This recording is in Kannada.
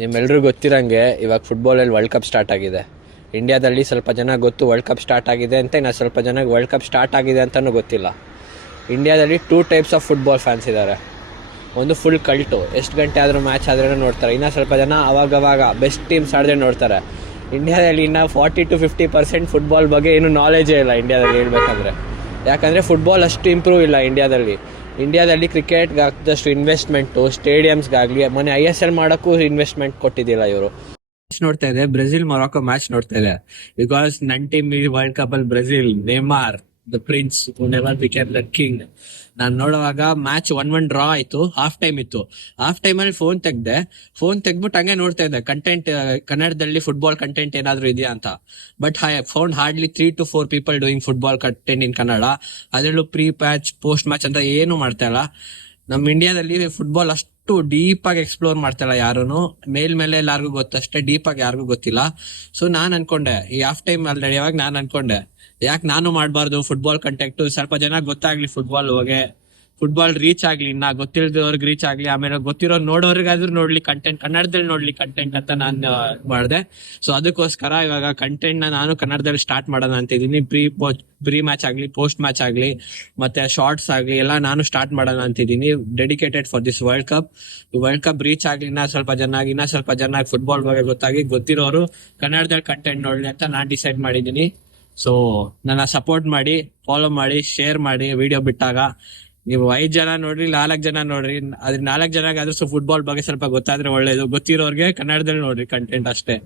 ನಿಮ್ಮೆಲ್ರಿಗೂ ಗೊತ್ತಿರಂಗೆ ಇವಾಗ ಫುಟ್ಬಾಲಲ್ಲಿ ವರ್ಲ್ಡ್ ಕಪ್ ಸ್ಟಾರ್ಟ್ ಆಗಿದೆ. ಇಂಡಿಯಾದಲ್ಲಿ ಸ್ವಲ್ಪ ಜನ ಗೊತ್ತು ವರ್ಲ್ಡ್ ಕಪ್ ಸ್ಟಾರ್ಟ್ ಆಗಿದೆ ಅಂತ, ಇನ್ನು ಸ್ವಲ್ಪ ಜನಕ್ಕೆ ವರ್ಲ್ಡ್ ಕಪ್ ಸ್ಟಾರ್ಟ್ ಆಗಿದೆ ಅಂತಲೂ ಗೊತ್ತಿಲ್ಲ. ಇಂಡಿಯಾದಲ್ಲಿ 2 ಟೈಪ್ಸ್ ಆಫ್ ಫುಟ್ಬಾಲ್ ಫ್ಯಾನ್ಸ್ ಇದ್ದಾರೆ. ಒಂದು ಫುಲ್ ಕಲ್ಟು, ಎಷ್ಟು ಗಂಟೆ ಆದರೂ ಮ್ಯಾಚ್ ಆದ್ರೂ ನೋಡ್ತಾರೆ. ಇನ್ನು ಸ್ವಲ್ಪ ಜನ ಅವಾಗವಾಗ ಬೆಸ್ಟ್ ಟೀಮ್ಸ್ ಆಡಿದ್ರೆ ನೋಡ್ತಾರೆ. ಇಂಡಿಯಾದಲ್ಲಿ ಇನ್ನು 40-50% ಫುಟ್ಬಾಲ್ ಬಗ್ಗೆ ಏನೂ ನಾಲೆಜೇ ಇಲ್ಲ ಇಂಡಿಯಾದಲ್ಲಿ ಹೇಳ್ಬೇಕಂದ್ರೆ. ಯಾಕಂದರೆ ಫುಟ್ಬಾಲ್ ಅಷ್ಟು ಇಂಪ್ರೂವ್ ಇಲ್ಲ ಇಂಡಿಯಾದಲ್ಲಿ ಕ್ರಿಕೆಟ್ಗೆ ಆಗ್ದಷ್ಟು ಇನ್ವೆಸ್ಟ್ಮೆಂಟು, ಸ್ಟೇಡಿಯಮ್ಸ್ಗಾಗಲಿ, ಮೊನ್ನೆ ISL ಮಾಡೋಕ್ಕೂ ಇನ್ವೆಸ್ಟ್ಮೆಂಟ್ ಕೊಟ್ಟಿದ್ದಿಲ್ಲ ಇವರು. ನೋಡ್ತಾ ಇದೆ ಬ್ರೆಜಿಲ್ ಮೊರಾಕೊ ಮ್ಯಾಚ್ ನೋಡ್ತಾ ಇದೆ. ಬಿಕಾಸ್ ನನ್ನ ಟೀಮ್ ಈ ವರ್ಲ್ಡ್ ಕಪ್ ಅಲ್ಲಿ Brazil, Neymar the prince never became the king. ನಾನು ನೋಡುವಾಗ ಮ್ಯಾಚ್ 1-1 ಡ್ರಾ ಆಯ್ತು. ಹಾಫ್ ಟೈಮ್ ಇತ್ತು. ಹಾಫ್ ಟೈಮ್ ಅಲ್ಲಿ ಫೋನ್ ತೆಗ್ದ್ಬಿಟ್ಟು ಹಂಗೆ ನೋಡ್ತಾ ಇದ್ದೆ ಕಂಟೆಂಟ್, ಕನ್ನಡದಲ್ಲಿ ಫುಟ್ಬಾಲ್ ಕಂಟೆಂಟ್ ಏನಾದ್ರು ಇದೆಯಾ ಅಂತ. But found hardly 3 to 4 people doing football content in Kannada. ಅದರಲ್ಲೂ ಪ್ರೀ ಮ್ಯಾಚ್, ಪೋಸ್ಟ್ ಮ್ಯಾಚ್ ಅಂತ ಏನು ಮಾಡ್ತಾ ಇಲ್ಲ. ನಮ್ಮ ಇಂಡಿಯಾದಲ್ಲಿ ಫುಟ್ಬಾಲ್ ಅಷ್ಟು ಡೀಪ್ ಆಗಿ ಎಕ್ಸ್ಪ್ಲೋರ್ ಮಾಡ್ತಾಯಿಲ್ಲ ಯಾರು. ಮೇಲ್ಮೇಲೆ ಎಲ್ಲಾರ್ಗು ಗೊತ್ತಷ್ಟೇ, ಡೀಪ್ ಆಗಿ ಯಾರಿಗೂ ಗೊತ್ತಿಲ್ಲ. ಸೊ ನಾನ್ ಅನ್ಕೊಂಡೆ ಈ ಹಾಫ್ ಟೈಮ್ ಅಲ್ಲಿ ನಡೆಯುವಾಗ ನಾನು ಅನ್ಕೊಂಡೆ ಯಾಕೆ ನಾನು ಮಾಡಬಾರ್ದು ಫುಟ್ಬಾಲ್ ಕಂಟೆಂಟ್, ಸ್ವಲ್ಪ ಜನ ಗೊತ್ತಾಗ್ಲಿ ಫುಟ್ಬಾಲ್ ರೀಚ್ ಆಗ್ಲಿ, ಇನ್ನ ಗೊತ್ತಿಲ್ದವ್ರಿಗೆ ರೀಚ್ ಆಗ್ಲಿ, ಆಮೇಲೆ ಗೊತ್ತಿರೋ ನೋಡೋರಿಗಾದ್ರೂ ನೋಡ್ಲಿ ಕಂಟೆಂಟ್, ಕನ್ನಡದಲ್ಲಿ ನೋಡ್ಲಿ ಕಂಟೆಂಟ್ ಅಂತ ನಾನು ಮಾಡಿದೆ. ಸೊ ಅದಕ್ಕೋಸ್ಕರ ಇವಾಗ ಕಂಟೆಂಟ್ ನಾನು ಕನ್ನಡದಲ್ಲಿ ಸ್ಟಾರ್ಟ್ ಮಾಡೋಣ ಅಂತ ಇದೀನಿ. ಪ್ರೀ ಮ್ಯಾಚ್ ಆಗ್ಲಿ, ಪೋಸ್ಟ್ ಮ್ಯಾಚ್ ಆಗ್ಲಿ, ಮತ್ತೆ ಶಾರ್ಟ್ಸ್ ಆಗ್ಲಿ, ಎಲ್ಲ ನಾನು ಸ್ಟಾರ್ಟ್ ಮಾಡೋಣ ಅಂತಿದ್ದೀನಿ. Dedicated for this world cup reach ಆಗ್ಲಿ, ಇನ್ನ ಸ್ವಲ್ಪ ಜನ ಫುಟ್ಬಾಲ್ ಬಗ್ಗೆ ಗೊತ್ತಿರೋರು ಕನ್ನಡದಲ್ಲಿ ಕಂಟೆಂಟ್ ನೋಡ್ಲಿ ಅಂತ ನಾನು ಡಿಸೈಡ್ ಮಾಡಿದ್ದೀನಿ. ಸೊ ನನ್ನ ಸಪೋರ್ಟ್ ಮಾಡಿ, ಫಾಲೋ ಮಾಡಿ, ಶೇರ್ ಮಾಡಿ. ವಿಡಿಯೋ ಬಿಟ್ಟಾಗ ನೀವು 5 ಜನ ನೋಡ್ರಿ, 4 ಜನ ನೋಡ್ರಿ, ಅದ್ರ 4 ಜನಗಾದ್ರೂ ಫುಟ್ಬಾಲ್ ಬಗ್ಗೆ ಸ್ವಲ್ಪ ಗೊತ್ತಾದ್ರೆ ಒಳ್ಳೇದು. ಗೊತ್ತಿರೋರ್ಗೆ ಕನ್ನಡದಲ್ಲಿ ನೋಡ್ರಿ ಕಂಟೆಂಟ್ ಅಷ್ಟೇ.